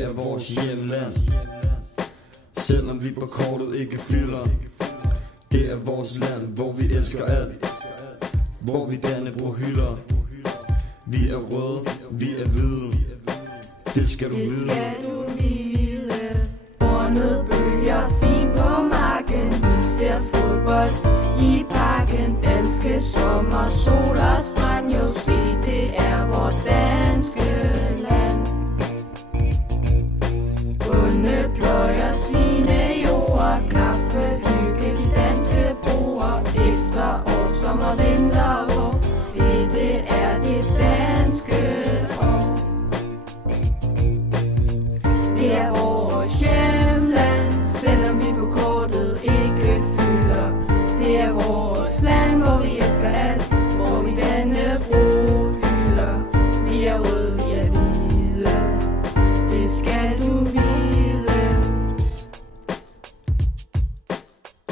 Det er vores hjemland, selvom vi på kortet ikke fylder. Det er vores land, hvor vi elsker alt, hvor vi Dannebrog hylder. Vi er røde, vi er hvide, det skal du vide. Hornet bølger fint på marken, vi ser fodbold i parken. Danske sommer, sol og strand, jo se det er vort danske land. Bonde pløjer sine jorder, kaffe, hygge de danske broer. Efterår, sommer, vinter, vår, det er det danske år. Det er vores hjemland, selvom vi på kortet ikke fylder. Det er vores land, hvor vi elsker alt, hvor vi Dannebrog hylder. Vi er røde, vi er hvide, det skal du vide.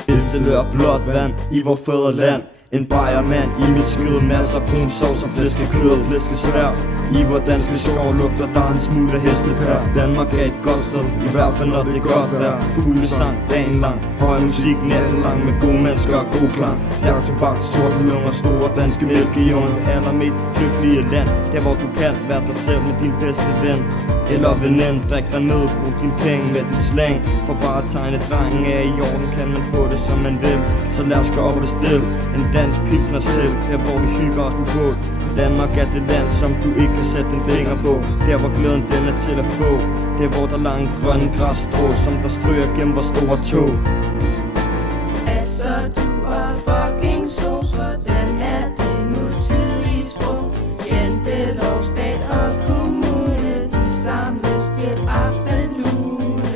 Efterlør blåt vand i vor fædreland. En bajermand i mit skød, masser brun sovs og flæskekød og flæskesvær. I vor danske skov lugter der en smule hestepær. Danmark er et godt sted, i hvert fald når det er godt vejr. Fuglesang dagen lang, høj musik natten lang, med gode mennesker og god klang. Stærk tobak, sorte lunger, store danske mælkejorden. Det allermest lykkelige land, der hvor du kan være dig selv med din bedste ven eller veninde. Drik dig ned, brug din penge med dit slang. For bare at tegne drengen af i orden, kan man få det som man vil. Så lad os gå op og bestille en dansk pilsner selv, der hvor vi hygger os med bål. Danmark er det land, som du ikke kan sætte din finger på. Der hvor glæden den er til at få. Der hvor der lange grønne græsstrå, som der stryger gennem vores store tog. Altså du er fucking så, sådan er det nu tid i sprog. Jantelov, stat og kommune, de samles til aftenlune.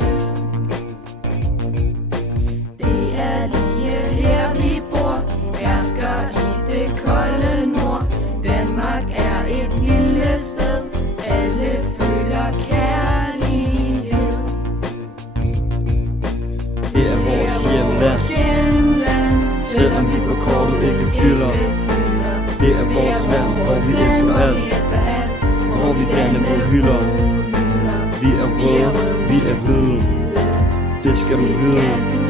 Det er lige her vi bor, hersker i det kolde nord. Danmark er et lille sted, alle føler kærlighed. Det er vores hjemland, selvom vi på kortet ikke fylder. Det er vores land, hvor vi elsker alt, hvor vi Dannebrog hylder. Vi er røde, vi er hvide, det skal du vide.